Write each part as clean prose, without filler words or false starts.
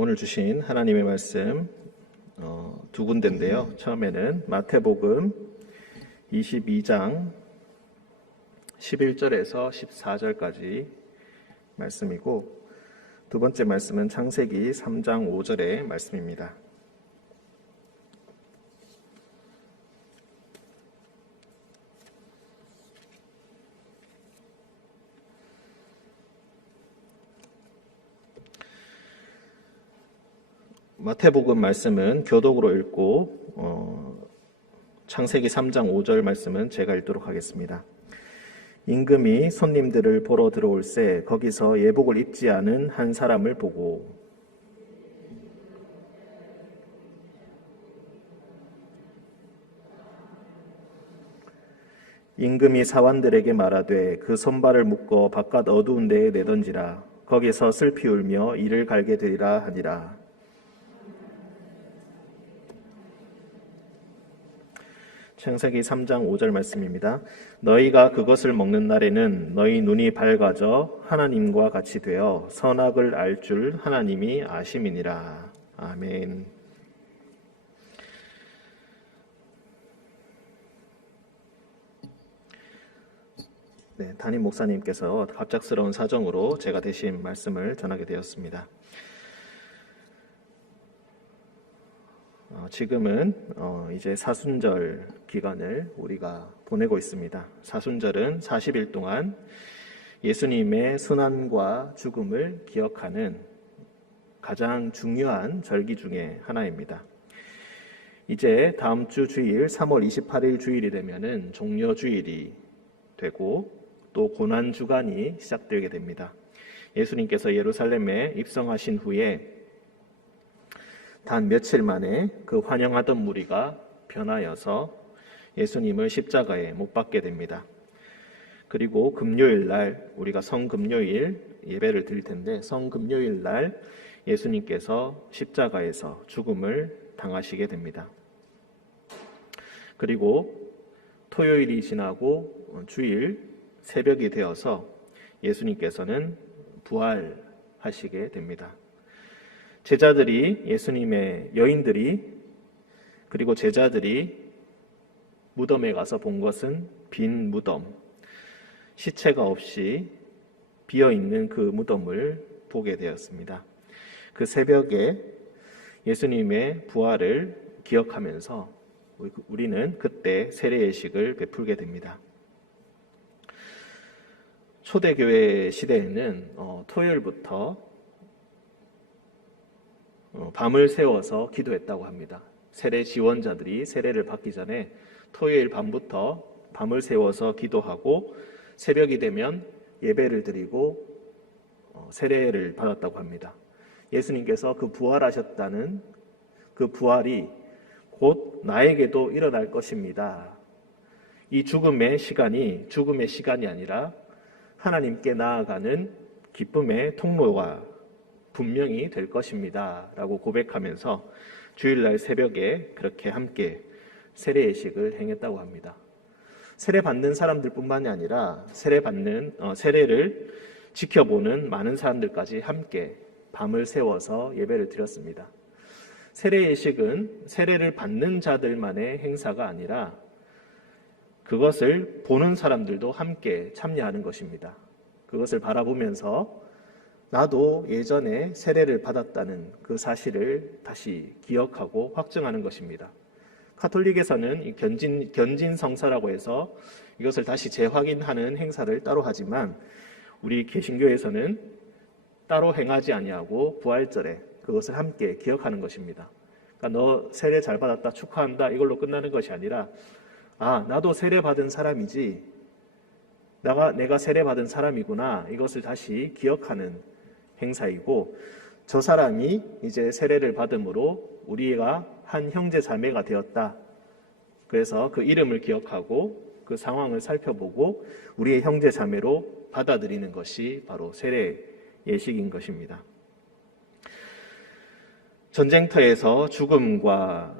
오늘 주신 하나님의 말씀 두 군데인데요. 처음에는 마태복음 22장 11절에서 14절까지 말씀이고, 두 번째 말씀은 창세기 3장 5절의 말씀입니다. 마태복음 말씀은 교독으로 읽고 창세기 3장 5절 말씀은 제가 읽도록 하겠습니다. 임금이 손님들을 보러 들어올새 거기서 예복을 입지 않은 한 사람을 보고 임금이 사환들에게 말하되 그 손발을 묶어 바깥 어두운 데에 내던지라. 거기서 슬피 울며 이를 갈게 되리라 하니라. 창세기 3장 5절 말씀입니다. 너희가 그것을 먹는 날에는 너희 눈이 밝아져 하나님과 같이 되어 선악을 알 줄 하나님이 아심이니라. 아멘. 네, 담임 목사님께서 갑작스러운 사정으로 제가 대신 말씀을 전하게 되었습니다. 지금은 이제 사순절 기간을 우리가 보내고 있습니다. 사순절은 40일 동안 예수님의 순환과 죽음을 기억하는 가장 중요한 절기 중에 하나입니다. 이제 다음 주 주일 3월 28일 주일이 되면은 종려주일이 되고 또 고난주간이 시작되게 됩니다. 예수님께서 예루살렘에 입성하신 후에 단 며칠 만에 그 환영하던 무리가 변하여서 예수님을 십자가에 못 박게 됩니다. 그리고 금요일 날 우리가 성금요일 예배를 드릴 텐데, 성금요일 날 예수님께서 십자가에서 죽음을 당하시게 됩니다. 그리고 토요일이 지나고 주일 새벽이 되어서 예수님께서는 부활하시게 됩니다. 제자들이, 예수님의 여인들이 그리고 제자들이 무덤에 가서 본 것은 빈 무덤, 시체가 없이 비어있는 그 무덤을 보게 되었습니다. 그 새벽에 예수님의 부활을 기억하면서 우리는 그때 세례예식을 베풀게 됩니다. 초대교회 시대에는 토요일부터 밤을 새워서 기도했다고 합니다. 세례 지원자들이 세례를 받기 전에 토요일 밤부터 밤을 새워서 기도하고 새벽이 되면 예배를 드리고 세례를 받았다고 합니다. 예수님께서 그 부활하셨다는 그 부활이 곧 나에게도 일어날 것입니다. 이 죽음의 시간이 아니라 하나님께 나아가는 기쁨의 통로가 분명히 될 것입니다 라고 고백하면서 주일날 새벽에 그렇게 함께 세례예식을 행했다고 합니다. 세례받는 사람들 뿐만이 아니라 세례를 지켜보는 많은 사람들까지 함께 밤을 새워서 예배를 드렸습니다. 세례예식은 세례를 받는 자들만의 행사가 아니라 그것을 보는 사람들도 함께 참여하는 것입니다. 그것을 바라보면서 나도 예전에 세례를 받았다는 그 사실을 다시 기억하고 확증하는 것입니다. 가톨릭에서는 견진성사라고 해서 이것을 다시 재확인하는 행사를 따로 하지만 우리 개신교에서는 따로 행하지 아니하고 부활절에 그것을 함께 기억하는 것입니다. 그러니까 너 세례 잘 받았다 축하한다 이걸로 끝나는 것이 아니라 나도 세례 받은 사람이지, 내가 세례 받은 사람이구나, 이것을 다시 기억하는 행사이고, 저 사람이 이제 세례를 받음으로 우리가 한 형제 자매가 되었다. 그래서 그 이름을 기억하고 그 상황을 살펴보고 우리의 형제 자매로 받아들이는 것이 바로 세례 예식인 것입니다. 전쟁터에서 죽음과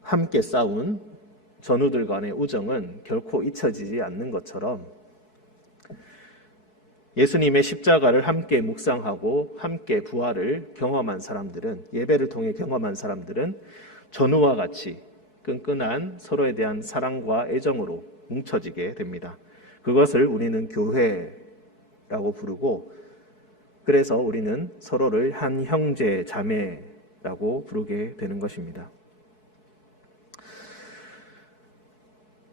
함께 싸운 전우들 간의 우정은 결코 잊혀지지 않는 것처럼 예수님의 십자가를 함께 묵상하고 함께 부활을 경험한 사람들은, 예배를 통해 경험한 사람들은 전우와 같이 끈끈한 서로에 대한 사랑과 애정으로 뭉쳐지게 됩니다. 그것을 우리는 교회라고 부르고, 그래서 우리는 서로를 한 형제, 자매라고 부르게 되는 것입니다.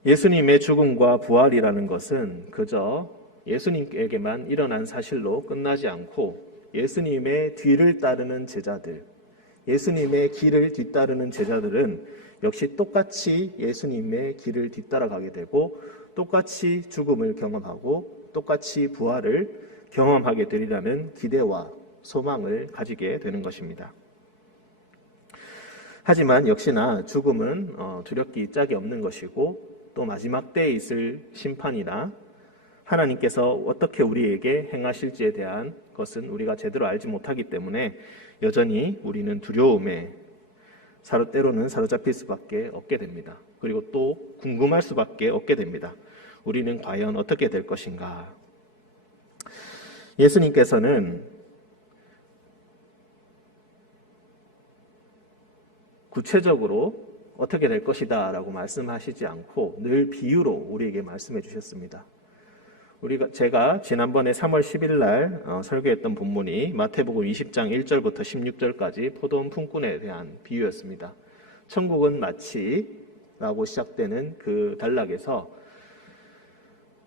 예수님의 죽음과 부활이라는 것은 그저 예수님에게만 일어난 사실로 끝나지 않고 예수님의 뒤를 따르는 제자들, 예수님의 길을 뒤따르는 제자들은 역시 똑같이 예수님의 길을 뒤따라가게 되고 똑같이 죽음을 경험하고 똑같이 부활을 경험하게 되리라는 기대와 소망을 가지게 되는 것입니다. 하지만 역시나 죽음은 두렵기 짝이 없는 것이고 또 마지막 때에 있을 심판이나 하나님께서 어떻게 우리에게 행하실지에 대한 것은 우리가 제대로 알지 못하기 때문에 여전히 우리는 두려움에 때로는 사로잡힐 수밖에 없게 됩니다. 그리고 또 궁금할 수밖에 없게 됩니다. 우리는 과연 어떻게 될 것인가? 예수님께서는 구체적으로 어떻게 될 것이다 라고 말씀하시지 않고 늘 비유로 우리에게 말씀해 주셨습니다. 제가 지난번에 3월 10일 날 설교했던 본문이 마태복음 20장 1절부터 16절까지 포도원 품꾼에 대한 비유였습니다. 천국은 마치 라고 시작되는 그 단락에서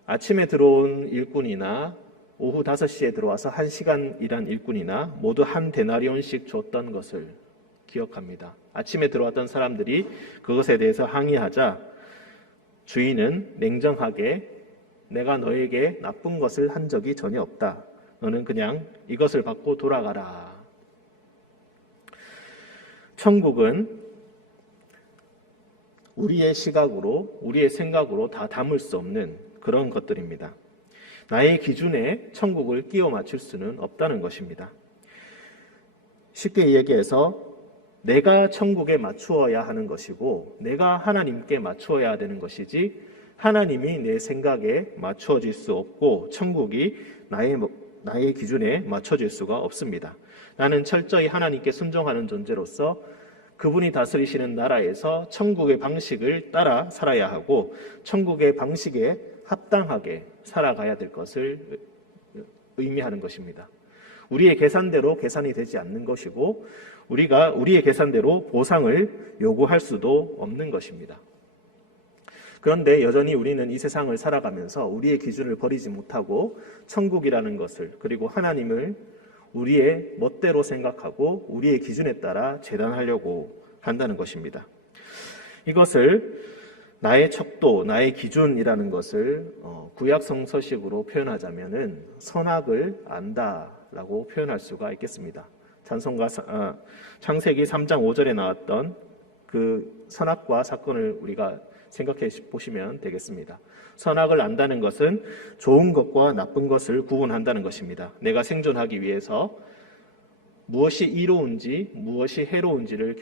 아침에 들어온 일꾼이나 오후 5시에 들어와서 1시간 일한 일꾼이나 모두 한 데나리온씩 줬던 것을 기억합니다. 아침에 들어왔던 사람들이 그것에 대해서 항의하자 주인은 냉정하게 내가 너에게 나쁜 것을 한 적이 전혀 없다. 너는 그냥 이것을 받고 돌아가라. 천국은 우리의 시각으로, 우리의 생각으로 다 담을 수 없는 그런 것들입니다. 나의 기준에 천국을 끼워 맞출 수는 없다는 것입니다. 쉽게 얘기해서 내가 천국에 맞추어야 하는 것이고 내가 하나님께 맞추어야 되는 것이지 하나님이 내 생각에 맞춰질 수 없고 천국이 나의 기준에 맞춰질 수가 없습니다. 나는 철저히 하나님께 순종하는 존재로서 그분이 다스리시는 나라에서 천국의 방식을 따라 살아야 하고 천국의 방식에 합당하게 살아가야 될 것을 의미하는 것입니다. 우리의 계산대로 계산이 되지 않는 것이고 우리가 우리의 계산대로 보상을 요구할 수도 없는 것입니다. 그런데 여전히 우리는 이 세상을 살아가면서 우리의 기준을 버리지 못하고 천국이라는 것을 그리고 하나님을 우리의 멋대로 생각하고 우리의 기준에 따라 재단하려고 한다는 것입니다. 이것을 나의 척도, 나의 기준이라는 것을 구약 성서식으로 표현하자면은 선악을 안다라고 표현할 수가 있겠습니다. 창세기 3장 5절에 나왔던 그 선악과 사건을 우리가 생각해 보시면 되겠습니다. 선악을 안다는 것은 좋은 것과 나쁜 것을 구분한다는 것입니다. 내가 생존하기 위해서 무엇이 이로운지 무엇이 해로운지를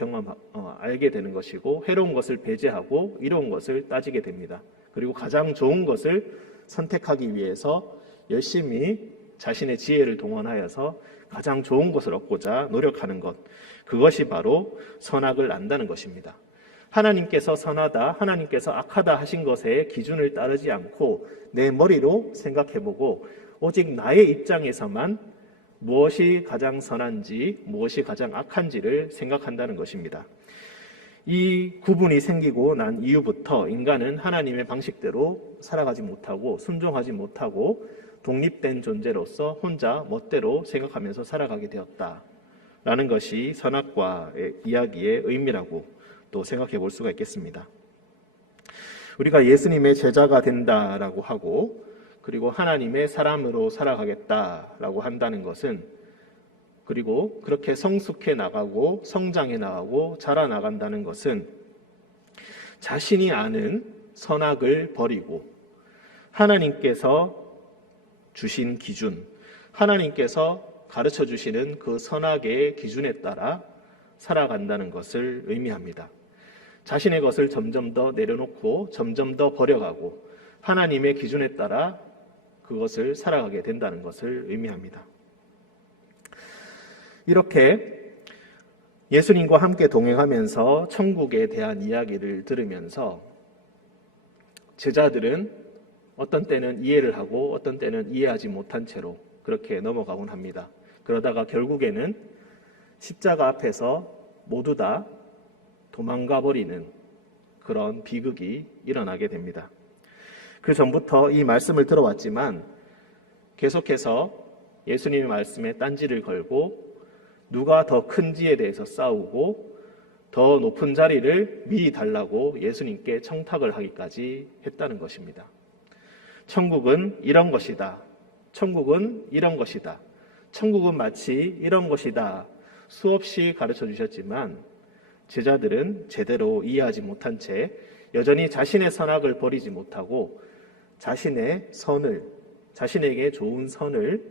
알게 되는 것이고 해로운 것을 배제하고 이로운 것을 따지게 됩니다. 그리고 가장 좋은 것을 선택하기 위해서 열심히 자신의 지혜를 동원하여서 가장 좋은 것을 얻고자 노력하는 것, 그것이 바로 선악을 안다는 것입니다. 하나님께서 선하다, 하나님께서 악하다 하신 것에 기준을 따르지 않고 내 머리로 생각해보고 오직 나의 입장에서만 무엇이 가장 선한지 무엇이 가장 악한지를 생각한다는 것입니다. 이 구분이 생기고 난 이후부터 인간은 하나님의 방식대로 살아가지 못하고 순종하지 못하고 독립된 존재로서 혼자 멋대로 생각하면서 살아가게 되었다라는 것이 선악과의 이야기의 의미라고 또 생각해 볼 수가 있겠습니다. 우리가 예수님의 제자가 된다라고 하고 그리고 하나님의 사람으로 살아가겠다라고 한다는 것은 그리고 그렇게 성숙해 나가고 성장해 나가고 자라나간다는 것은 자신이 아는 선악을 버리고 하나님께서 주신 기준, 하나님께서 가르쳐 주시는 그 선악의 기준에 따라 살아간다는 것을 의미합니다. 자신의 것을 점점 더 내려놓고 점점 더 버려가고 하나님의 기준에 따라 그것을 살아가게 된다는 것을 의미합니다. 이렇게 예수님과 함께 동행하면서 천국에 대한 이야기를 들으면서 제자들은 어떤 때는 이해를 하고 어떤 때는 이해하지 못한 채로 그렇게 넘어가곤 합니다. 그러다가 결국에는 십자가 앞에서 모두 다 도망가 버리는 그런 비극이 일어나게 됩니다. 그 전부터 이 말씀을 들어왔지만 계속해서 예수님의 말씀에 딴지를 걸고 누가 더 큰지에 대해서 싸우고 더 높은 자리를 미리 달라고 예수님께 청탁을 하기까지 했다는 것입니다. 천국은 이런 것이다. 천국은 이런 것이다. 천국은 마치 이런 것이다. 수없이 가르쳐 주셨지만 제자들은 제대로 이해하지 못한 채 여전히 자신의 선악을 버리지 못하고 자신의 선을, 자신에게 좋은 선을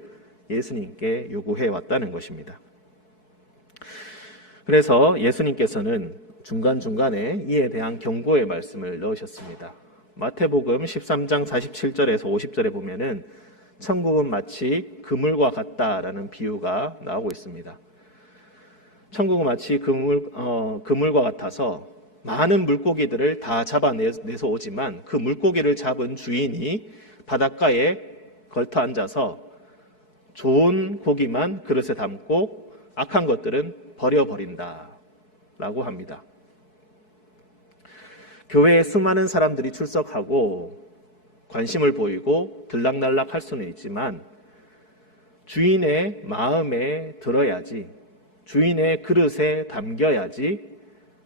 예수님께 요구해 왔다는 것입니다. 그래서 예수님께서는 중간중간에 이에 대한 경고의 말씀을 넣으셨습니다. 마태복음 13장 47절에서 50절에 보면은 천국은 마치 그물과 같다라는 비유가 나오고 있습니다. 천국은 마치 그물과 같아서 많은 물고기들을 다 잡아내서 오지만 그 물고기를 잡은 주인이 바닷가에 걸터 앉아서 좋은 고기만 그릇에 담고 악한 것들은 버려버린다 라고 합니다. 교회에 수많은 사람들이 출석하고 관심을 보이고 들락날락 할 수는 있지만 주인의 마음에 들어야지, 주인의 그릇에 담겨야지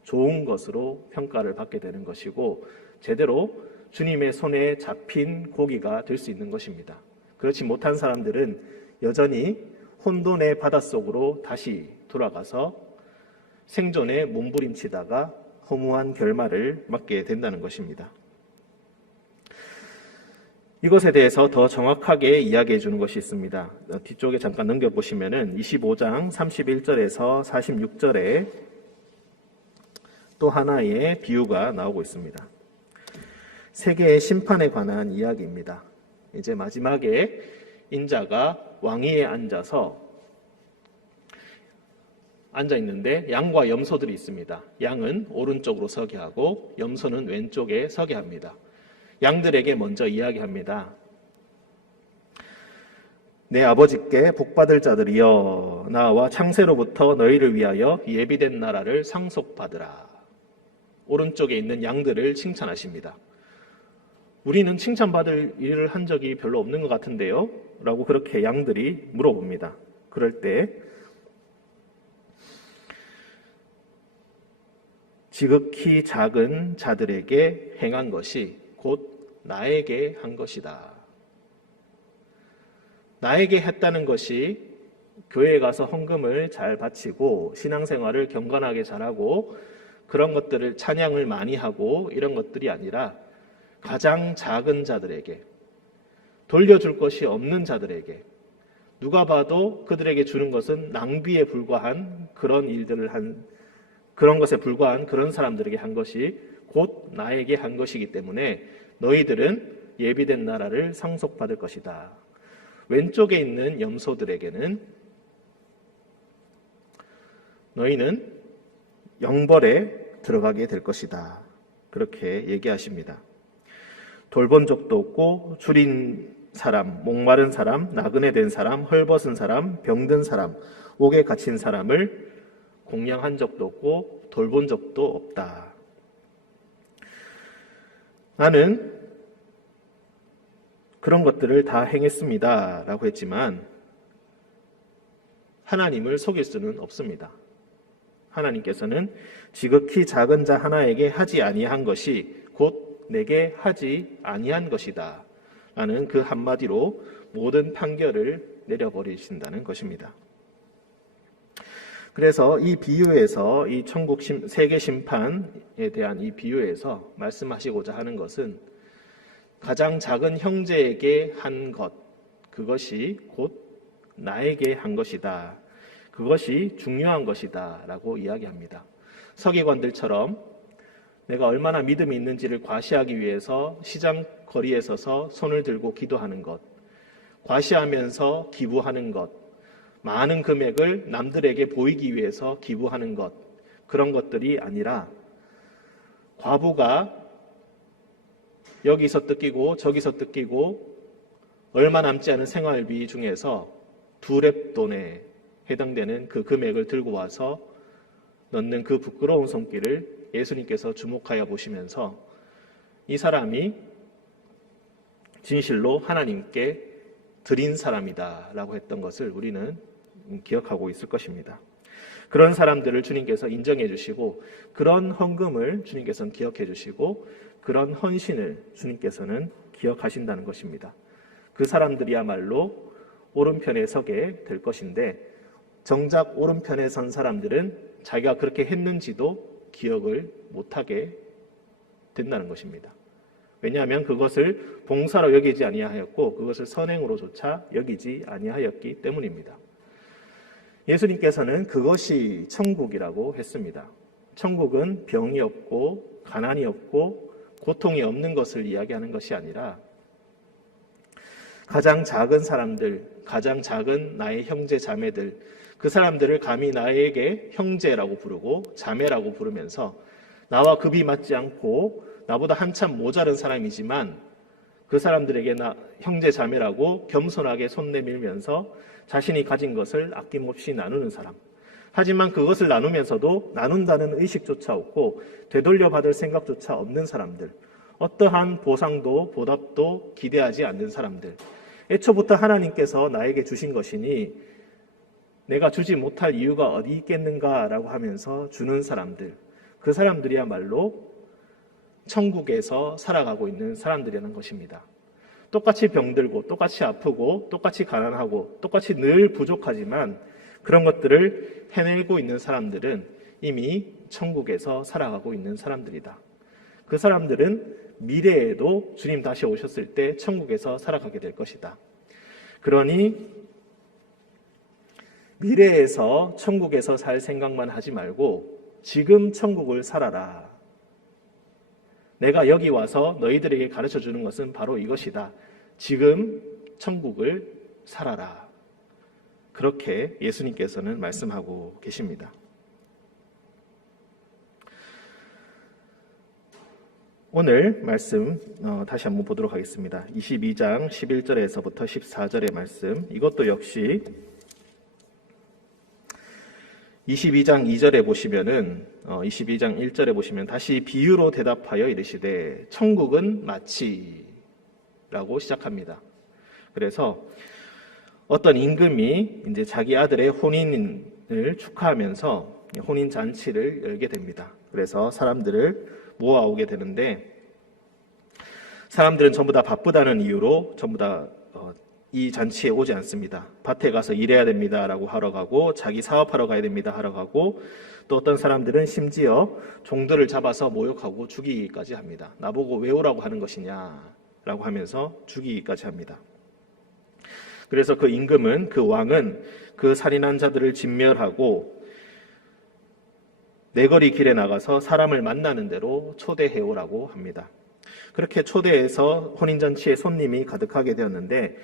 좋은 것으로 평가를 받게 되는 것이고 제대로 주님의 손에 잡힌 고기가 될 수 있는 것입니다. 그렇지 못한 사람들은 여전히 혼돈의 바닷속으로 다시 돌아가서 생존에 몸부림치다가 허무한 결말을 맞게 된다는 것입니다. 이것에 대해서 더 정확하게 이야기해 주는 것이 있습니다. 뒤쪽에 잠깐 넘겨보시면은 25장 31절에서 46절에 또 하나의 비유가 나오고 있습니다. 세계의 심판에 관한 이야기입니다. 이제 마지막에 인자가 왕위에 앉아 있는데 양과 염소들이 있습니다. 양은 오른쪽으로 서게 하고 염소는 왼쪽에 서게 합니다. 양들에게 먼저 이야기합니다. 내 아버지께 복받을 자들이여, 나와 창세로부터 너희를 위하여 예비된 나라를 상속받으라. 오른쪽에 있는 양들을 칭찬하십니다. 우리는 칭찬받을 일을 한 적이 별로 없는 것 같은데요? 라고 그렇게 양들이 물어봅니다. 그럴 때 지극히 작은 자들에게 행한 것이 곧 나에게 한 것이다. 나에게 했다는 것이 교회에 가서 헌금을 잘 바치고 신앙생활을 경건하게 잘하고 그런 것들을 찬양을 많이 하고 이런 것들이 아니라 가장 작은 자들에게, 돌려줄 것이 없는 자들에게, 누가 봐도 그들에게 주는 것은 낭비에 불과한 그런 것에 불과한 그런 사람들에게 한 것이 곧 나에게 한 것이기 때문에 너희들은 예비된 나라를 상속받을 것이다. 왼쪽에 있는 염소들에게는 너희는 영벌에 들어가게 될 것이다. 그렇게 얘기하십니다. 돌본 적도 없고 줄인 사람, 목마른 사람, 나그네 된 사람, 헐벗은 사람, 병든 사람, 옥에 갇힌 사람을 공양한 적도 없고 돌본 적도 없다. 나는 그런 것들을 다 행했습니다. 라고 했지만 하나님을 속일 수는 없습니다. 하나님께서는 지극히 작은 자 하나에게 하지 아니한 것이 곧 내게 하지 아니한 것이다. 라는 그 한마디로 모든 판결을 내려버리신다는 것입니다. 그래서 이 비유에서 이 천국 세계 심판에 대한 이 비유에서 말씀하시고자 하는 것은 가장 작은 형제에게 한 것, 그것이 곧 나에게 한 것이다. 그것이 중요한 것이다. 라고 이야기합니다. 서기관들처럼 내가 얼마나 믿음이 있는지를 과시하기 위해서 시장 거리에 서서 손을 들고 기도하는 것, 과시하면서 기부하는 것, 많은 금액을 남들에게 보이기 위해서 기부하는 것, 그런 것들이 아니라 과부가 여기서 뜯기고 저기서 뜯기고 얼마 남지 않은 생활비 중에서 2렙돈에 해당되는 그 금액을 들고 와서 넣는 그 부끄러운 손길을 예수님께서 주목하여 보시면서 이 사람이 진실로 하나님께 드린 사람이다 라고 했던 것을 우리는 기억하고 있을 것입니다. 그런 사람들을 주님께서 인정해 주시고 그런 헌금을 주님께서는 기억해 주시고 그런 헌신을 주님께서는 기억하신다는 것입니다. 그 사람들이야말로 오른편에 서게 될 것인데 정작 오른편에 선 사람들은 자기가 그렇게 했는지도 기억을 못하게 된다는 것입니다. 왜냐하면 그것을 봉사로 여기지 아니하였고 그것을 선행으로조차 여기지 아니하였기 때문입니다. 예수님께서는 그것이 천국이라고 했습니다. 천국은 병이 없고 가난이 없고 고통이 없는 것을 이야기하는 것이 아니라 가장 작은 사람들, 가장 작은 나의 형제 자매들, 그 사람들을 감히 나에게 형제라고 부르고 자매라고 부르면서 나와 급이 맞지 않고 나보다 한참 모자른 사람이지만 그 사람들에게 나 형제 자매라고 겸손하게 손 내밀면서 자신이 가진 것을 아낌없이 나누는 사람. 하지만 그것을 나누면서도 나눈다는 의식조차 없고 되돌려 받을 생각조차 없는 사람들. 어떠한 보상도 보답도 기대하지 않는 사람들. 애초부터 하나님께서 나에게 주신 것이니 내가 주지 못할 이유가 어디 있겠는가라고 하면서 주는 사람들. 그 사람들이야말로 천국에서 살아가고 있는 사람들이라는 것입니다. 똑같이 병들고 똑같이 아프고 똑같이 가난하고 똑같이 늘 부족하지만 그런 것들을 해내고 있는 사람들은 이미 천국에서 살아가고 있는 사람들이다. 그 사람들은 미래에도 주님 다시 오셨을 때 천국에서 살아가게 될 것이다. 그러니 미래에서 천국에서 살 생각만 하지 말고 지금 천국을 살아라. 내가 여기 와서 너희들에게 가르쳐 주는 것은 바로 이것이다. 지금 천국을 살아라. 그렇게 예수님께서는 말씀하고 계십니다. 오늘 말씀 다시 한번 보도록 하겠습니다. 22장 11절에서부터 14절의 말씀. 이것도 역시 22장 2절에 보시면은 22장 1절에 보시면 다시 비유로 대답하여 이르시되 천국은 마치 라고 시작합니다. 그래서 어떤 임금이 이제 자기 아들의 혼인을 축하하면서 혼인 잔치를 열게 됩니다. 그래서 사람들을 모아오게 되는데 사람들은 전부 다 바쁘다는 이유로 전부 다 이 잔치에 오지 않습니다. 밭에 가서 일해야 됩니다 라고 하러 가고 자기 사업하러 가야 됩니다 하러 가고 또 어떤 사람들은 심지어 종들을 잡아서 모욕하고 죽이기까지 합니다. 나보고 왜 오라고 하는 것이냐 라고 하면서 죽이기까지 합니다. 그래서 그 임금은 그 왕은 그 살인한 자들을 진멸하고 내거리 길에 나가서 사람을 만나는 대로 초대해오라고 합니다. 그렇게 초대해서 혼인잔치에 손님이 가득하게 되었는데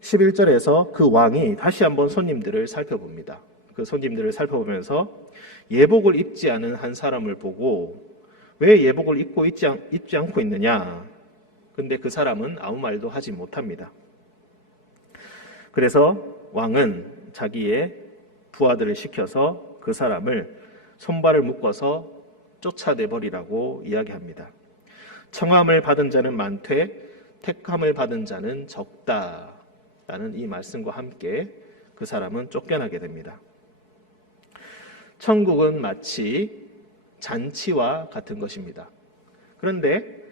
11절에서 그 왕이 다시 한번 손님들을 살펴봅니다. 그 손님들을 살펴보면서 예복을 입지 않은 한 사람을 보고 왜 예복을 입지 않고 있느냐? 근데 그 사람은 아무 말도 하지 못합니다. 그래서 왕은 자기의 부하들을 시켜서 그 사람을 손발을 묶어서 쫓아내버리라고 이야기합니다. 청함을 받은 자는 많되 택함을 받은 자는 적다라는 이 말씀과 함께 그 사람은 쫓겨나게 됩니다. 천국은 마치 잔치와 같은 것입니다. 그런데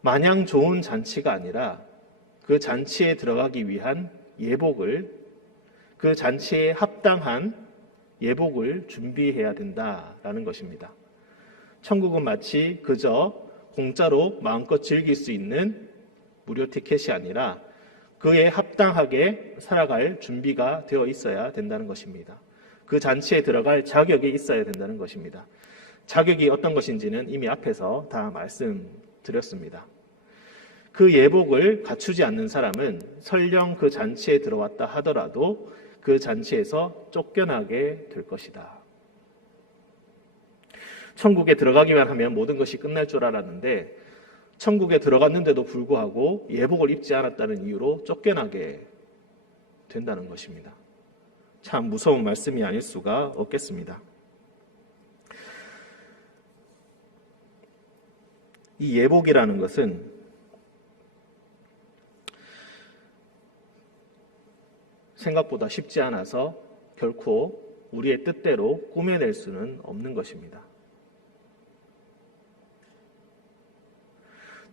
마냥 좋은 잔치가 아니라 그 잔치에 들어가기 위한 예복을, 그 잔치에 합당한 예복을 준비해야 된다라는 것입니다. 천국은 마치 그저 공짜로 마음껏 즐길 수 있는 무료 티켓이 아니라 그에 합당하게 살아갈 준비가 되어 있어야 된다는 것입니다. 그 잔치에 들어갈 자격이 있어야 된다는 것입니다. 자격이 어떤 것인지는 이미 앞에서 다 말씀드렸습니다. 그 예복을 갖추지 않는 사람은 설령 그 잔치에 들어왔다 하더라도 그 잔치에서 쫓겨나게 될 것이다. 천국에 들어가기만 하면 모든 것이 끝날 줄 알았는데 천국에 들어갔는데도 불구하고 예복을 입지 않았다는 이유로 쫓겨나게 된다는 것입니다. 참 무서운 말씀이 아닐 수가 없겠습니다. 이 예복이라는 것은 생각보다 쉽지 않아서 결코 우리의 뜻대로 꾸며낼 수는 없는 것입니다.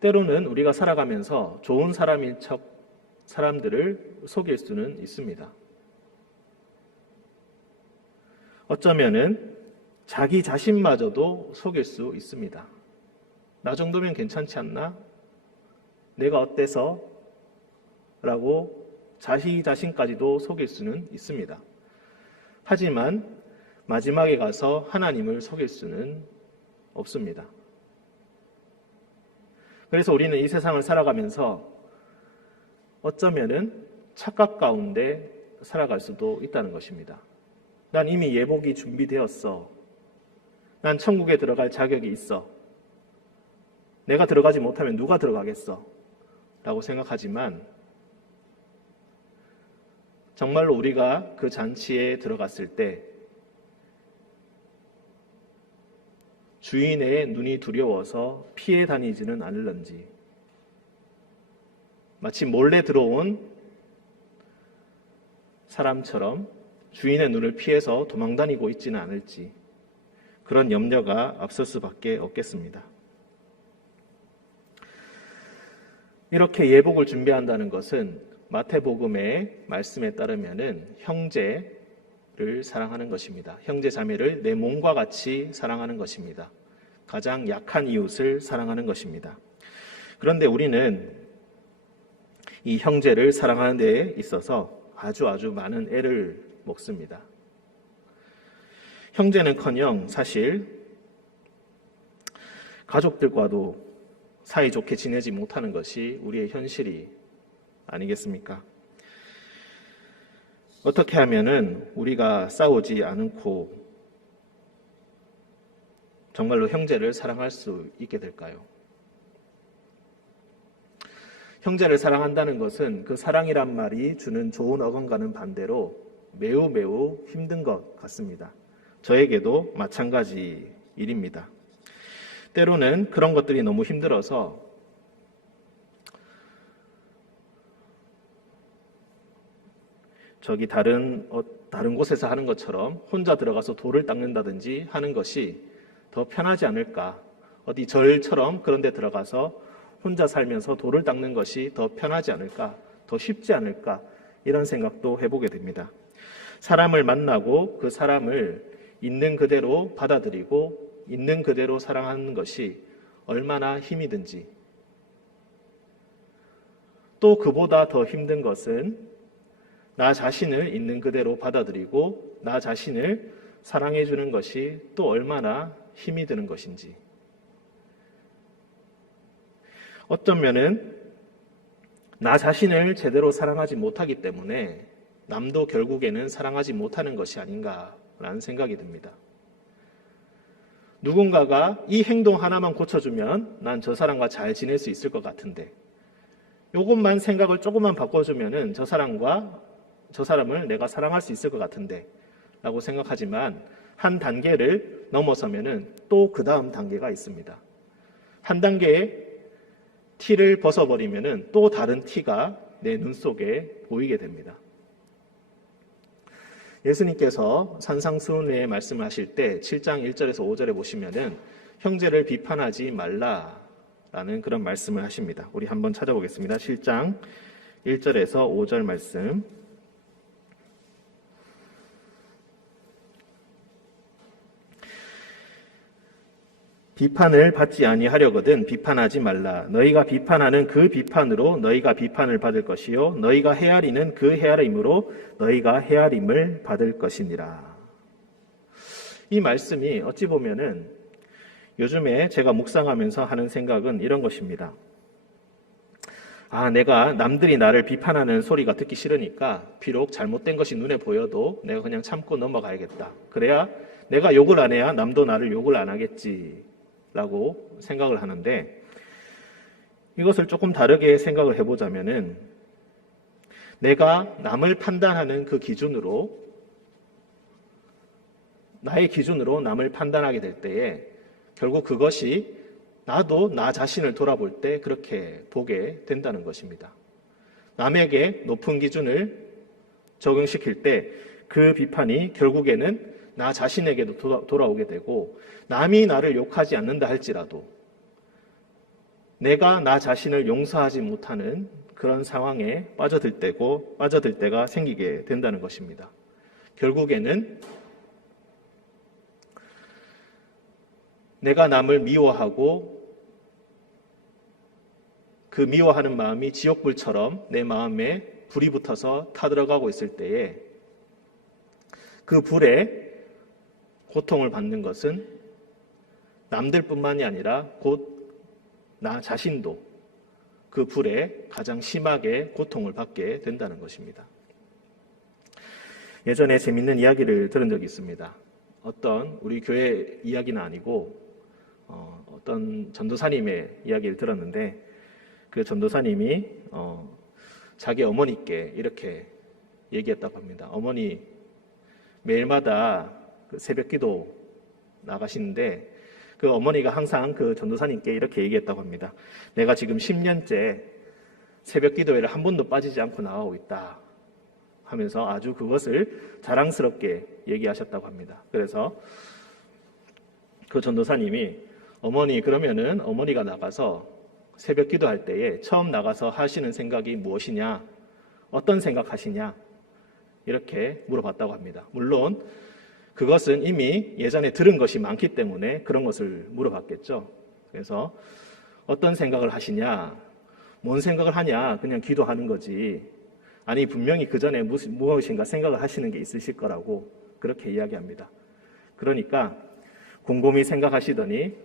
때로는 우리가 살아가면서 좋은 사람인 척 사람들을 속일 수는 있습니다. 어쩌면은 자기 자신마저도 속일 수 있습니다. 나 정도면 괜찮지 않나? 내가 어때서? 라고 자기 자신까지도 속일 수는 있습니다. 하지만 마지막에 가서 하나님을 속일 수는 없습니다. 그래서 우리는 이 세상을 살아가면서 어쩌면은 착각 가운데 살아갈 수도 있다는 것입니다. 난 이미 예복이 준비되었어. 난 천국에 들어갈 자격이 있어. 내가 들어가지 못하면 누가 들어가겠어? 라고 생각하지만 정말로 우리가 그 잔치에 들어갔을 때 주인의 눈이 두려워서 피해 다니지는 않을런지, 마치 몰래 들어온 사람처럼 주인의 눈을 피해서 도망다니고 있지는 않을지, 그런 염려가 앞설 수밖에 없겠습니다. 이렇게 예복을 준비한다는 것은 마태복음의 말씀에 따르면은 형제를 사랑하는 것입니다. 형제 자매를 내 몸과 같이 사랑하는 것입니다. 가장 약한 이웃을 사랑하는 것입니다. 그런데 우리는 이 형제를 사랑하는 데 있어서 아주 많은 애를 먹습니다. 형제는커녕 사실 가족들과도 사이좋게 지내지 못하는 것이 우리의 현실이 아니겠습니까? 어떻게 하면은 우리가 싸우지 않고 정말로 형제를 사랑할 수 있게 될까요? 형제를 사랑한다는 것은 그 사랑이란 말이 주는 좋은 어감과는 반대로 매우 힘든 것 같습니다. 저에게도 마찬가지 일입니다. 때로는 그런 것들이 너무 힘들어서 저기 다른 곳에서 하는 것처럼 혼자 들어가서 돌을 닦는다든지 하는 것이 더 편하지 않을까, 어디 절처럼 그런 데 들어가서 혼자 살면서 돌을 닦는 것이 더 편하지 않을까, 더 쉽지 않을까, 이런 생각도 해보게 됩니다. 사람을 만나고 그 사람을 있는 그대로 받아들이고 있는 그대로 사랑하는 것이 얼마나 힘이 든지, 또 그보다 더 힘든 것은 나 자신을 있는 그대로 받아들이고 나 자신을 사랑해 주는 것이 또 얼마나 힘이 드는 것인지. 어쩌면은 나 자신을 제대로 사랑하지 못하기 때문에 남도 결국에는 사랑하지 못하는 것이 아닌가라는 생각이 듭니다. 누군가가 이 행동 하나만 고쳐주면 난 저 사람과 잘 지낼 수 있을 것 같은데, 이것만 생각을 조금만 바꿔주면은 저 사람을 내가 사랑할 수 있을 것 같은데 라고 생각하지만 한 단계를 넘어서면은 또 그 다음 단계가 있습니다. 한 단계의 티를 벗어버리면은 또 다른 티가 내 눈 속에 보이게 됩니다. 예수님께서 산상수훈회에 말씀하실 때 7장 1절에서 5절에 보시면은 형제를 비판하지 말라라는 그런 말씀을 하십니다. 우리 한번 찾아보겠습니다. 7장 1절에서 5절 말씀. 비판을 받지 아니하려거든 비판하지 말라. 너희가 비판하는 그 비판으로 너희가 비판을 받을 것이요 너희가 헤아리는 그 헤아림으로 너희가 헤아림을 받을 것이니라. 이 말씀이 어찌 보면은 요즘에 제가 묵상하면서 하는 생각은 이런 것입니다. 내가 남들이 나를 비판하는 소리가 듣기 싫으니까 비록 잘못된 것이 눈에 보여도 내가 그냥 참고 넘어가야겠다. 그래야 내가 욕을 안 해야 남도 나를 욕을 안 하겠지라고 생각을 하는데, 이것을 조금 다르게 생각을 해보자면은, 내가 남을 판단하는 그 기준으로, 나의 기준으로 남을 판단하게 될 때에 결국 그것이 나도 나 자신을 돌아볼 때 그렇게 보게 된다는 것입니다. 남에게 높은 기준을 적용시킬 때 그 비판이 결국에는 나 자신에게도 돌아오게 되고, 남이 나를 욕하지 않는다 할지라도 내가 나 자신을 용서하지 못하는 그런 상황에 빠져들 때가 생기게 된다는 것입니다. 결국에는 내가 남을 미워하고 그 미워하는 마음이 지옥불처럼 내 마음에 불이 붙어서 타들어가고 있을 때에 그 불에 고통을 받는 것은 남들뿐만이 아니라 곧 나 자신도 그 불에 가장 심하게 고통을 받게 된다는 것입니다. 예전에 재밌는 이야기를 들은 적이 있습니다. 어떤 우리 교회 이야기는 아니고 어떤 전도사님의 이야기를 들었는데, 그 전도사님이 자기 어머니께 이렇게 얘기했다고 합니다. 어머니, 매일마다 그 새벽기도 나가시는데 그 어머니가 항상 그 전도사님께 이렇게 얘기했다고 합니다. 내가 지금 10년째 새벽기도회를 한 번도 빠지지 않고 나가고 있다 하면서 아주 그것을 자랑스럽게 얘기하셨다고 합니다. 그래서 그 전도사님이, 어머니, 그러면은 어머니가 나가서 새벽 기도할 때에 처음 나가서 하시는 생각이 무엇이냐? 어떤 생각하시냐? 이렇게 물어봤다고 합니다. 물론 그것은 이미 예전에 들은 것이 많기 때문에 그런 것을 물어봤겠죠. 그래서 어떤 생각을 하시냐? 뭔 생각을 하냐? 그냥 기도하는 거지. 아니, 분명히 그 전에 무엇인가 생각을 하시는 게 있으실 거라고 그렇게 이야기합니다. 그러니까 곰곰이 생각하시더니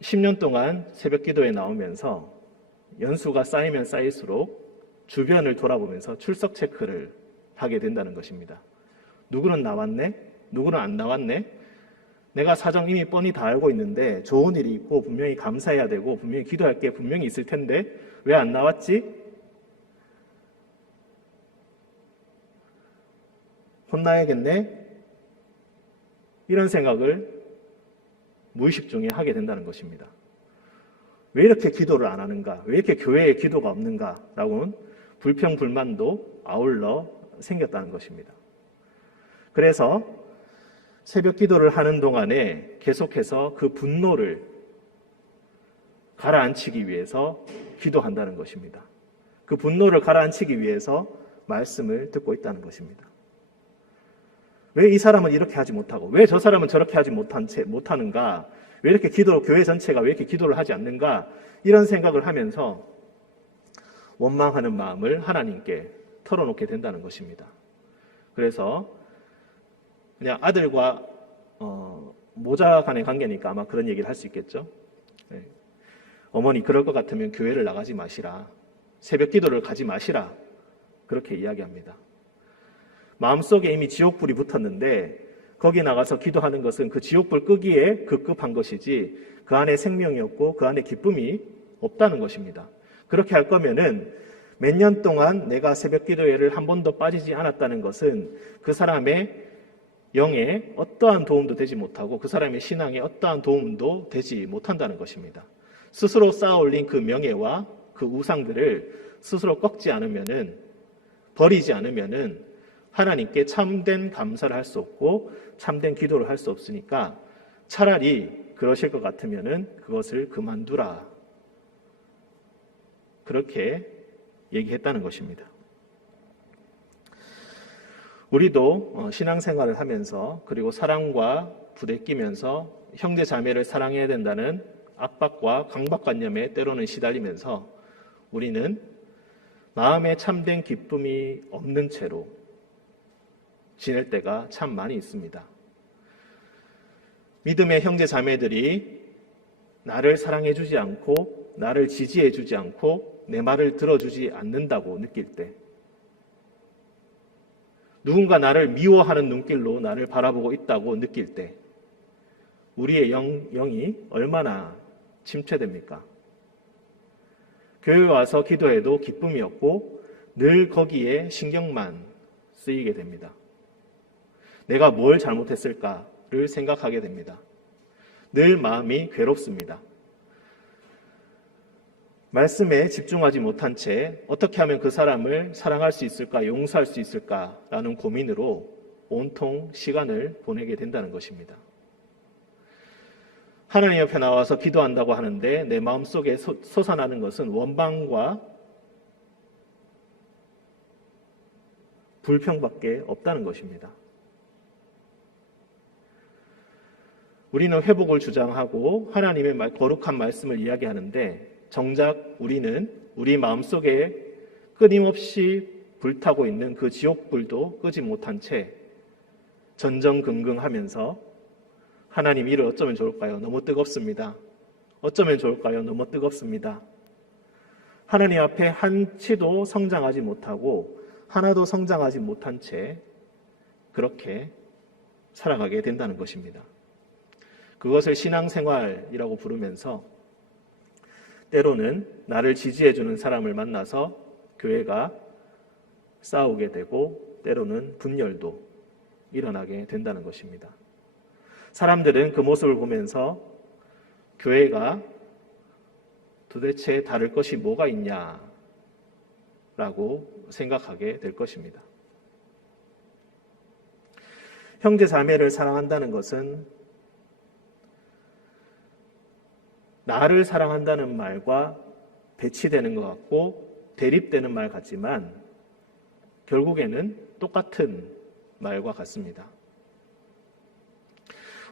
10년 동안 새벽 기도에 나오면서 연수가 쌓이면 쌓일수록 주변을 돌아보면서 출석 체크를 하게 된다는 것입니다. 누구는 나왔네? 누구는 안 나왔네? 내가 사정 이미 뻔히 다 알고 있는데 좋은 일이 있고 분명히 감사해야 되고 분명히 기도할 게 분명히 있을 텐데 왜 안 나왔지? 혼나야겠네? 이런 생각을 무의식 중에 하게 된다는 것입니다. 왜 이렇게 기도를 안 하는가? 왜 이렇게 교회에 기도가 없는가라고는 불평, 불만도 아울러 생겼다는 것입니다. 그래서 새벽 기도를 하는 동안에 계속해서 그 분노를 가라앉히기 위해서 기도한다는 것입니다. 그 분노를 가라앉히기 위해서 말씀을 듣고 있다는 것입니다. 왜 이 사람은 이렇게 하지 못하고 왜 저 사람은 저렇게 하지 못하는가? 왜 이렇게 교회 전체가 왜 이렇게 기도를 하지 않는가? 이런 생각을 하면서 원망하는 마음을 하나님께 털어놓게 된다는 것입니다. 그래서 그냥 아들과 모자 간의 관계니까 아마 그런 얘기를 할 수 있겠죠. 네. 어머니, 그럴 것 같으면 교회를 나가지 마시라. 새벽 기도를 가지 마시라. 그렇게 이야기합니다. 마음속에 이미 지옥불이 붙었는데 거기 나가서 기도하는 것은 그 지옥불 끄기에 급급한 것이지 그 안에 생명이 없고 그 안에 기쁨이 없다는 것입니다. 그렇게 할 거면은 몇 년 동안 내가 새벽 기도회를 한 번도 빠지지 않았다는 것은 그 사람의 영에 어떠한 도움도 되지 못하고 그 사람의 신앙에 어떠한 도움도 되지 못한다는 것입니다. 스스로 쌓아올린 그 명예와 그 우상들을 스스로 꺾지 않으면은, 버리지 않으면은 하나님께 참된 감사를 할 수 없고 참된 기도를 할 수 없으니까 차라리 그러실 것 같으면은 그것을 그만두라. 그렇게 얘기했다는 것입니다. 우리도 신앙생활을 하면서 그리고 사랑과 부대끼면서 형제 자매를 사랑해야 된다는 압박과 강박관념에 때로는 시달리면서 우리는 마음에 참된 기쁨이 없는 채로 지낼 때가 참 많이 있습니다. 믿음의 형제 자매들이 나를 사랑해주지 않고 나를 지지해 주지 않고 내 말을 들어주지 않는다고 느낄 때, 누군가 나를 미워하는 눈길로 나를 바라보고 있다고 느낄 때 우리의 영이 얼마나 침체됩니까? 교회 와서 기도해도 기쁨이 없고 늘 거기에 신경만 쓰이게 됩니다. 내가 뭘 잘못했을까를 생각하게 됩니다. 늘 마음이 괴롭습니다. 말씀에 집중하지 못한 채 어떻게 하면 그 사람을 사랑할 수 있을까, 용서할 수 있을까라는 고민으로 온통 시간을 보내게 된다는 것입니다. 하나님 옆에 나와서 기도한다고 하는데 내 마음속에 솟아나는 것은 원망과 불평밖에 없다는 것입니다. 우리는 회복을 주장하고 하나님의 거룩한 말씀을 이야기하는데 정작 우리는 우리 마음속에 끊임없이 불타고 있는 그 지옥불도 끄지 못한 채 전전긍긍하면서 하나님, 이를 어쩌면 좋을까요? 너무 뜨겁습니다. 어쩌면 좋을까요? 너무 뜨겁습니다. 하나님 앞에 한치도 성장하지 못하고 하나도 성장하지 못한 채 그렇게 살아가게 된다는 것입니다. 그것을 신앙생활이라고 부르면서 때로는 나를 지지해주는 사람을 만나서 교회가 싸우게 되고 때로는 분열도 일어나게 된다는 것입니다. 사람들은 그 모습을 보면서 교회가 도대체 다를 것이 뭐가 있냐라고 생각하게 될 것입니다. 형제 자매를 사랑한다는 것은 나를 사랑한다는 말과 배치되는 것 같고 대립되는 말 같지만 결국에는 똑같은 말과 같습니다.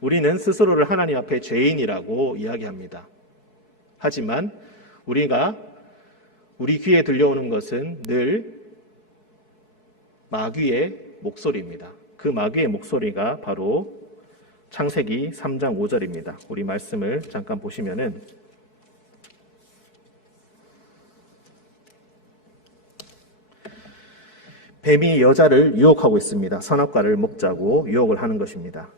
우리는 스스로를 하나님 앞에 죄인이라고 이야기합니다. 하지만 우리가 우리 귀에 들려오는 것은 늘 마귀의 목소리입니다. 그 마귀의 목소리가 바로 창세기 3장 5절입니다. 우리 말씀을 잠깐 보시면은 뱀이 여자를 유혹하고 있습니다. 선악과를 먹자고 유혹을 하는 것입니다.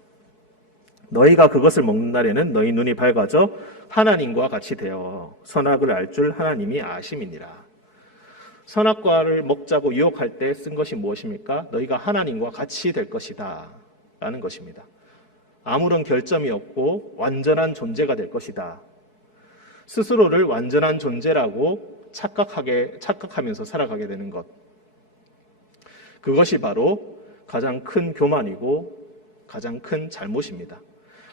너희가 그것을 먹는 날에는 너희 눈이 밝아져 하나님과 같이 되어 선악을 알 줄 하나님이 아심이니라. 선악과를 먹자고 유혹할 때 쓴 것이 무엇입니까? 너희가 하나님과 같이 될 것이다 라는 것입니다. 아무런 결점이 없고 완전한 존재가 될 것이다. 스스로를 완전한 존재라고 착각하면서 살아가게 되는 것. 그것이 바로 가장 큰 교만이고 가장 큰 잘못입니다.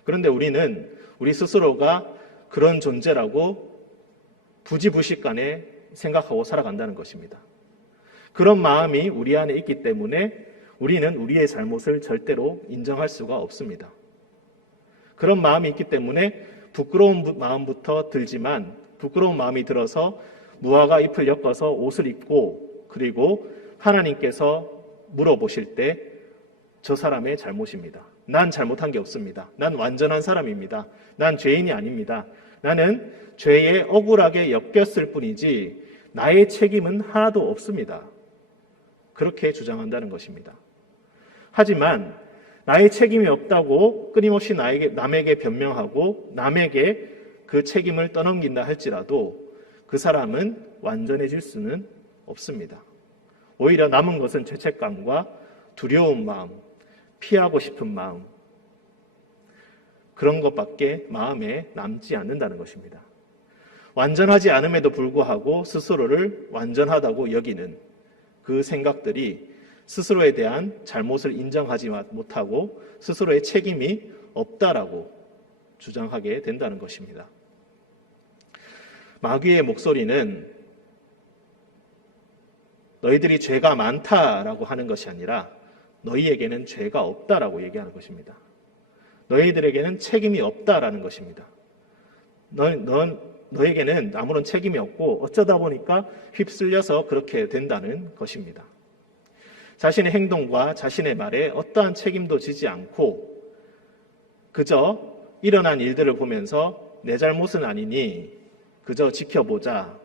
그런데 우리는 우리 스스로가 그런 존재라고 부지불식간에 생각하고 살아간다는 것입니다. 그런 마음이 우리 안에 있기 때문에 우리는 우리의 잘못을 절대로 인정할 수가 없습니다. 그런 마음이 있기 때문에 부끄러운 마음부터 들지만 부끄러운 마음이 들어서 무화과 잎을 엮어서 옷을 입고 그리고 하나님께서 물어보실 때 저 사람의 잘못입니다. 난 잘못한 게 없습니다. 난 완전한 사람입니다. 난 죄인이 아닙니다. 나는 죄에 억울하게 엮였을 뿐이지 나의 책임은 하나도 없습니다. 그렇게 주장한다는 것입니다. 하지만 나의 책임이 없다고 끊임없이 남에게 변명하고 남에게 그 책임을 떠넘긴다 할지라도 그 사람은 완전해질 수는 없습니다. 오히려 남은 것은 죄책감과 두려운 마음, 피하고 싶은 마음, 그런 것밖에 마음에 남지 않는다는 것입니다. 완전하지 않음에도 불구하고 스스로를 완전하다고 여기는 그 생각들이 스스로에 대한 잘못을 인정하지 못하고 스스로의 책임이 없다라고 주장하게 된다는 것입니다. 마귀의 목소리는 너희들이 죄가 많다라고 하는 것이 아니라 너희에게는 죄가 없다라고 얘기하는 것입니다. 너희들에게는 책임이 없다라는 것입니다. 너에게는 아무런 책임이 없고 어쩌다 보니까 휩쓸려서 그렇게 된다는 것입니다. 자신의 행동과 자신의 말에 어떠한 책임도 지지 않고 그저 일어난 일들을 보면서 내 잘못은 아니니 그저 지켜보자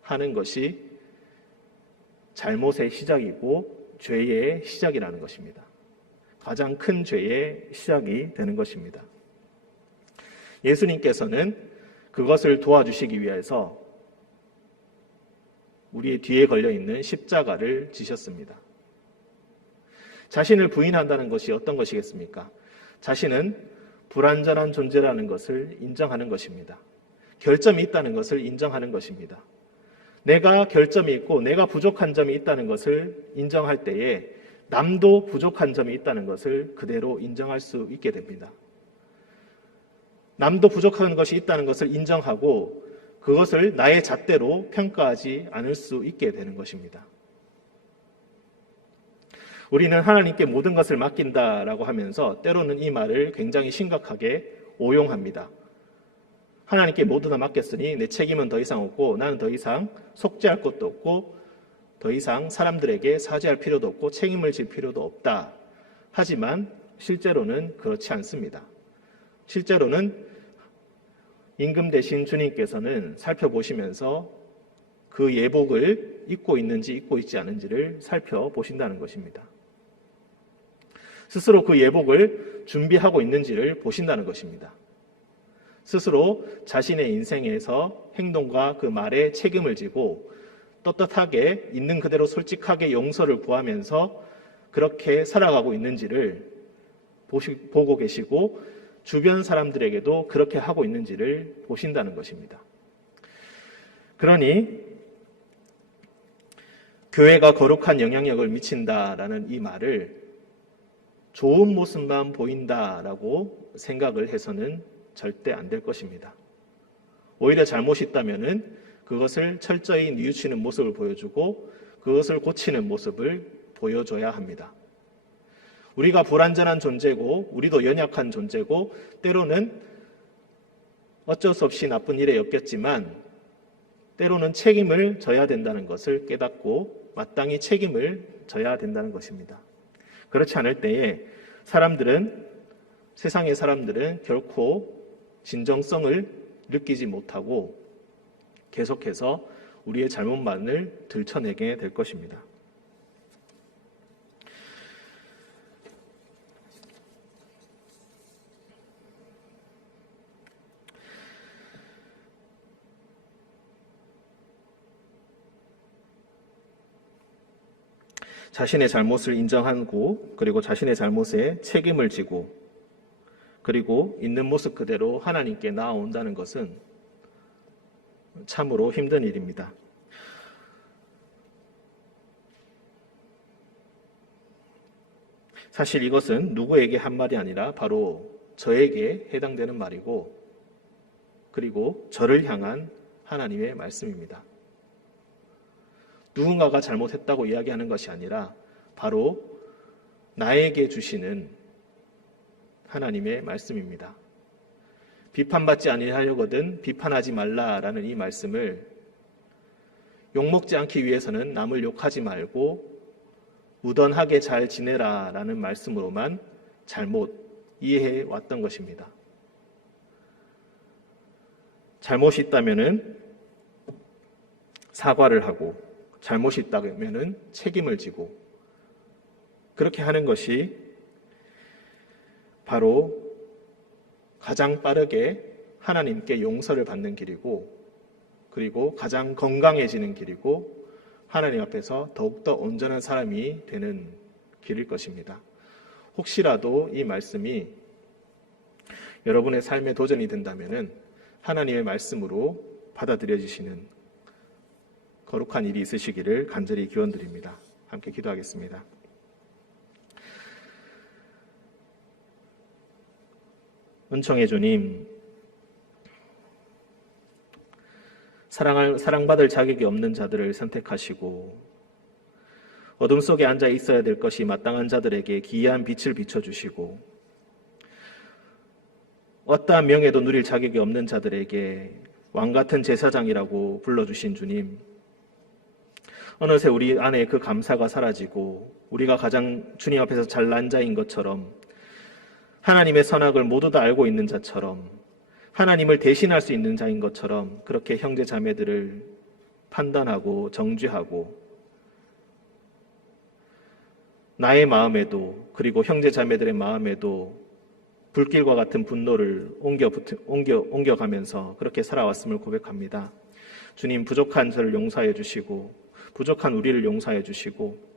하는 것이 잘못의 시작이고 죄의 시작이라는 것입니다. 가장 큰 죄의 시작이 되는 것입니다. 예수님께서는 그것을 도와주시기 위해서 우리의 뒤에 걸려있는 십자가를 지셨습니다. 자신을 부인한다는 것이 어떤 것이겠습니까? 자신은 불완전한 존재라는 것을 인정하는 것입니다. 결점이 있다는 것을 인정하는 것입니다. 내가 결점이 있고 내가 부족한 점이 있다는 것을 인정할 때에 남도 부족한 점이 있다는 것을 그대로 인정할 수 있게 됩니다. 남도 부족한 것이 있다는 것을 인정하고 그것을 나의 잣대로 평가하지 않을 수 있게 되는 것입니다. 우리는 하나님께 모든 것을 맡긴다라고 하면서 때로는 이 말을 굉장히 심각하게 오용합니다. 하나님께 모두 다 맡겼으니 내 책임은 더 이상 없고 나는 더 이상 속죄할 것도 없고 더 이상 사람들에게 사죄할 필요도 없고 책임을 질 필요도 없다. 하지만 실제로는 그렇지 않습니다. 실제로는 임금 되신 주님께서는 살펴보시면서 그 예복을 입고 있는지 입고 있지 않은지를 살펴보신다는 것입니다. 스스로 그 예복을 준비하고 있는지를 보신다는 것입니다. 스스로 자신의 인생에서 행동과 그 말에 책임을 지고 떳떳하게 있는 그대로 솔직하게 용서를 구하면서 그렇게 살아가고 있는지를 보고 계시고 주변 사람들에게도 그렇게 하고 있는지를 보신다는 것입니다. 그러니 교회가 거룩한 영향력을 미친다라는 이 말을 좋은 모습만 보인다라고 생각을 해서는 절대 안 될 것입니다. 오히려 잘못이 있다면은 그것을 철저히 뉘우치는 모습을 보여주고 그것을 고치는 모습을 보여줘야 합니다. 우리가 불완전한 존재고 우리도 연약한 존재고 때로는 어쩔 수 없이 나쁜 일에 엮였지만 때로는 책임을 져야 된다는 것을 깨닫고 마땅히 책임을 져야 된다는 것입니다. 그렇지 않을 때에 세상의 사람들은 결코 진정성을 느끼지 못하고 계속해서 우리의 잘못만을 들춰내게 될 것입니다. 자신의 잘못을 인정하고 그리고 자신의 잘못에 책임을 지고 그리고 있는 모습 그대로 하나님께 나아온다는 것은 참으로 힘든 일입니다. 사실 이것은 누구에게 한 말이 아니라 바로 저에게 해당되는 말이고 그리고 저를 향한 하나님의 말씀입니다. 누군가가 잘못했다고 이야기하는 것이 아니라 바로 나에게 주시는 하나님의 말씀입니다. 비판받지 아니하려거든 비판하지 말라라는 이 말씀을 욕먹지 않기 위해서는 남을 욕하지 말고 무던하게 잘 지내라라는 말씀으로만 잘못 이해해 왔던 것입니다. 잘못이 있다면은 사과를 하고 잘못이 있다면은 책임을 지고 그렇게 하는 것이 바로 가장 빠르게 하나님께 용서를 받는 길이고 그리고 가장 건강해지는 길이고 하나님 앞에서 더욱더 온전한 사람이 되는 길일 것입니다. 혹시라도 이 말씀이 여러분의 삶에 도전이 된다면은 하나님의 말씀으로 받아들여지시는 거룩한 일이 있으시기를 간절히 기원드립니다. 함께 기도하겠습니다. 은총의 주님, 사랑받을 자격이 없는 자들을 선택하시고 어둠 속에 앉아 있어야 될 것이 마땅한 자들에게 기이한 빛을 비춰주시고 어떠한 명예도 누릴 자격이 없는 자들에게 왕같은 제사장이라고 불러주신 주님, 어느새 우리 안에 그 감사가 사라지고 우리가 가장 주님 앞에서 잘난 자인 것처럼 하나님의 선악을 모두 다 알고 있는 자처럼 하나님을 대신할 수 있는 자인 것처럼 그렇게 형제 자매들을 판단하고 정죄하고 나의 마음에도 그리고 형제 자매들의 마음에도 불길과 같은 분노를 옮겨가면서 그렇게 살아왔음을 고백합니다. 주님, 부족한 저를 용서해 주시고 부족한 우리를 용서해 주시고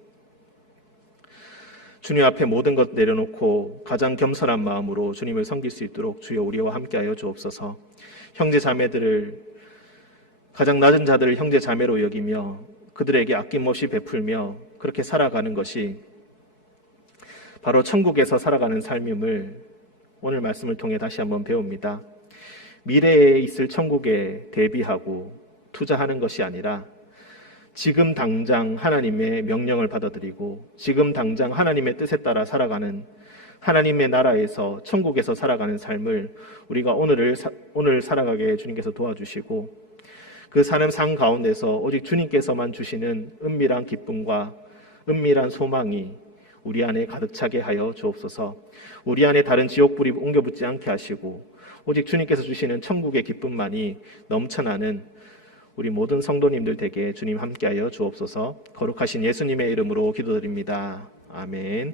주님 앞에 모든 것 내려놓고 가장 겸손한 마음으로 주님을 섬길 수 있도록 주여 우리와 함께하여 주옵소서. 형제 자매들을 가장 낮은 자들을 형제 자매로 여기며 그들에게 아낌없이 베풀며 그렇게 살아가는 것이 바로 천국에서 살아가는 삶임을 오늘 말씀을 통해 다시 한번 배웁니다. 미래에 있을 천국에 대비하고 투자하는 것이 아니라 지금 당장 하나님의 명령을 받아들이고 지금 당장 하나님의 뜻에 따라 살아가는 하나님의 나라에서 천국에서 살아가는 삶을 우리가 오늘 살아가게 주님께서 도와주시고 그 사는 삶 가운데서 오직 주님께서만 주시는 은밀한 기쁨과 은밀한 소망이 우리 안에 가득 차게 하여 주옵소서. 우리 안에 다른 지옥불이 옮겨붙지 않게 하시고 오직 주님께서 주시는 천국의 기쁨만이 넘쳐나는 우리 모든 성도님들 되게 주님 함께하여 주옵소서. 거룩하신 예수님의 이름으로 기도드립니다. 아멘.